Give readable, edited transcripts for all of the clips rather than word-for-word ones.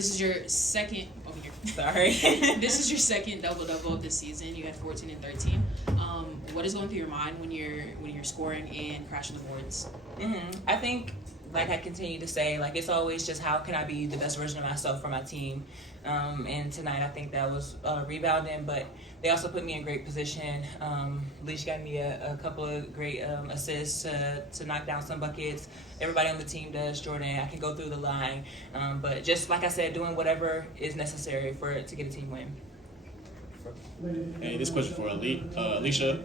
This is your second. Over here. Sorry. This is your second double-double of this season. You had 14 and 13. What is going through your mind when you're scoring and crashing the boards? I think, like I continue to say, like it's always just how can I be the best version of myself for my team. And tonight I think that was rebounding, but they also put me in great position. Alisha got me a couple of great assists to knock down some buckets. Everybody on the team does. Jordan, I can go through the line. But just like I said, doing whatever is necessary to get a team win. Hey, this question for Alisha.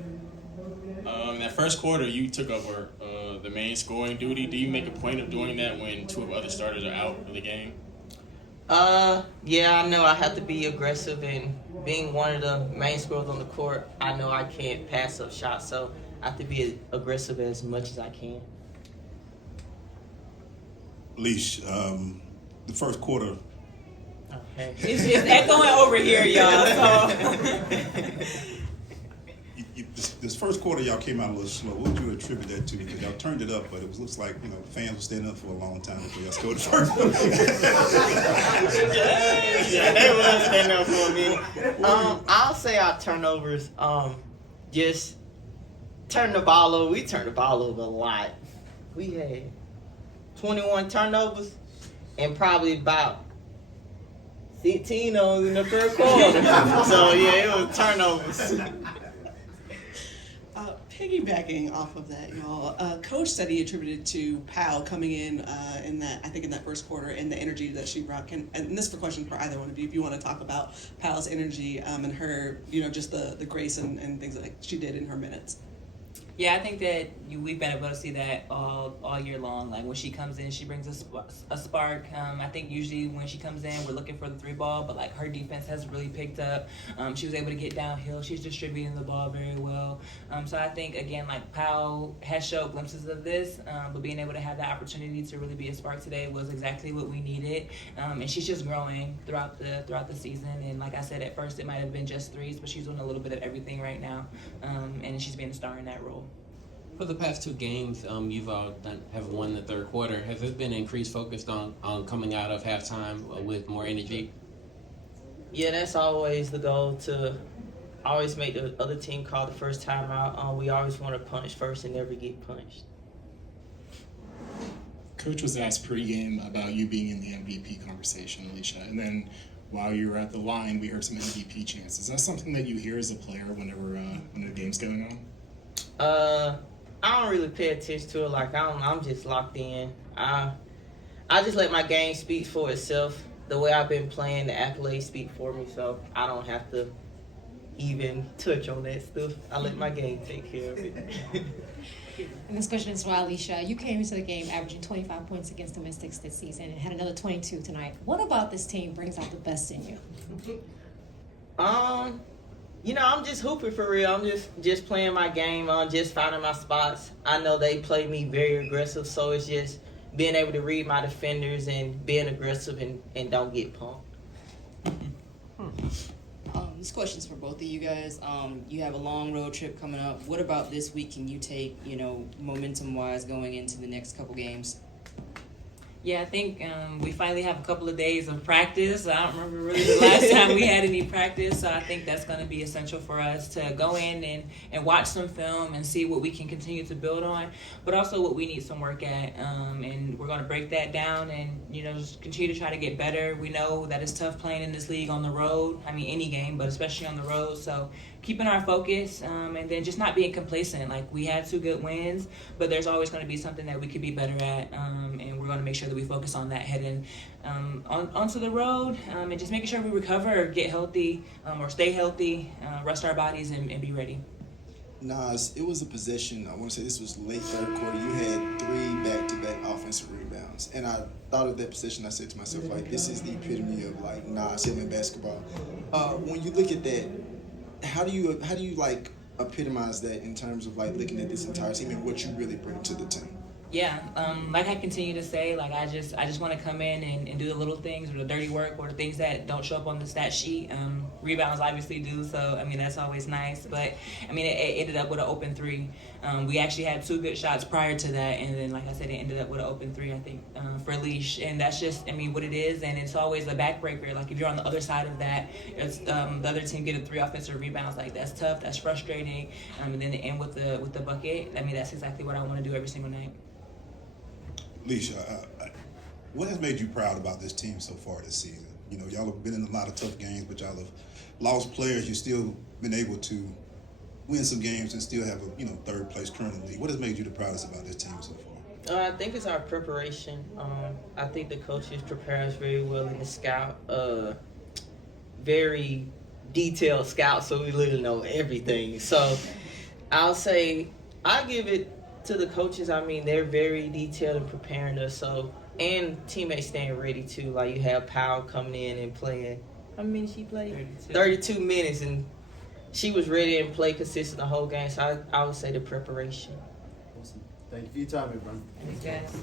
In that first quarter, you took over the main scoring duty. Do you make a point of doing that when two of the other starters are out of the game? Yeah, I know I have to be aggressive, and being one of the main scorers on the court, I know I can't pass up shots, so I have to be aggressive as much as I can. Leash, the first quarter. Okay. It's echoing over here, y'all. So. This first quarter, y'all came out a little slow. What would you attribute that to? Because y'all turned it up, but it looks like fans were standing up for a long time before y'all scored the first one. Yeah, they were standing up for me. I'll say our turnovers. Just turn the ball over. We turned the ball over a lot. We had 21 turnovers and probably about 15 of those in the first quarter. So yeah, it was turnovers. Piggybacking off of that, y'all, Coach said he attributed to Powell coming in that first quarter and the energy that she brought. And this is a question for either one of you, if you want to talk about Powell's energy and her, just the grace and things that she did in her minutes. Yeah, I think that we've been able to see that all year long. Like when she comes in, she brings a spark. I think usually when she comes in, we're looking for the three ball, but like her defense has really picked up. She was able to get downhill. She's distributing the ball very well. So I think again, like Powell has showed glimpses of this, but being able to have the opportunity to really be a spark today was exactly what we needed. And she's just growing throughout the season. And like I said, at first it might have been just threes, but she's doing a little bit of everything right now, and she's being a star in that role. For the past two games, you've all have won the third quarter. Has it been increased focused on coming out of halftime with more energy? Yeah, that's always the goal, to always make the other team call the first time out. We always want to punish first and never get punished. Coach was asked pregame about you being in the MVP conversation, Alisha, and then while you were at the line, we heard some MVP chants. Is that something that you hear as a player whenever when the game's going on? I don't really pay attention to it. Like I'm just locked in. I just let my game speak for itself. The way I've been playing, the accolades speak for me, so I don't have to even touch on that stuff. I let my game take care of it. And this question is for Alisha. You came into the game averaging 25 points against the Mystics this season and had another 22 tonight. What about this team brings out the best in you? I'm just hooping for real. I'm just playing my game, just finding my spots. I know they play me very aggressive, so it's just being able to read my defenders and being aggressive and don't get punked. This question's for both of you guys. You have a long road trip coming up. What about this week can you take, momentum-wise going into the next couple games? Yeah, I think we finally have a couple of days of practice. I don't remember really the last time we had any practice, so I think that's going to be essential for us to go in and watch some film and see what we can continue to build on, but also what we need some work at. And we're going to break that down and, just continue to try to get better. We know that it's tough playing in this league on the road. I mean, any game, but especially on the road. So keeping our focus and then just not being complacent. Like, we had 2 good wins, but there's always going to be something that we could be better at, and we're going to make sure that we focus on that heading onto the road, and just making sure we recover, get healthy, or stay healthy, rest our bodies, and be ready. Naz, it was a possession, I want to say this was late third quarter, you had 3 back-to-back offensive rebounds, and I thought of that possession, I said to myself, like, this is the epitome of, like, Naz Hillmon basketball. When you look at that, how do you epitomize that in terms of, like, looking at this entire team and what you really bring to the team? Yeah, like I continue to say, like I just want to come in and do the little things or the dirty work or the things that don't show up on the stat sheet. Rebounds obviously do, so I mean that's always nice. But I mean it ended up with an open 3, We actually had 2 good shots prior to that, and then, like I said, it ended up with an open 3, I think, for Alisha. And that's just, I mean, what it is, and it's always a backbreaker. Like, if you're on the other side of that, it's the other team getting 3 offensive rebounds. Like, that's tough, that's frustrating. And then to end with the bucket, I mean, that's exactly what I want to do every single night. Alisha, what has made you proud about this team so far this season? You know, y'all have been in a lot of tough games, but y'all have lost players. You've still been able to win some games and still have a, 3rd place currently. What has made you the proudest about this team so far? I think it's our preparation. I think the coaches prepare us very well in the scout. Very detailed scout, so we literally know everything. So I'll say I give it to the coaches. I mean, they're very detailed in preparing us. So, and teammates staying ready too. Like, you have Powell coming in and playing. How many minutes she played? 32 minutes, and she was ready and played consistent the whole game. So I would say the preparation. Awesome. Thank you for your time, everyone. Thanks, guys.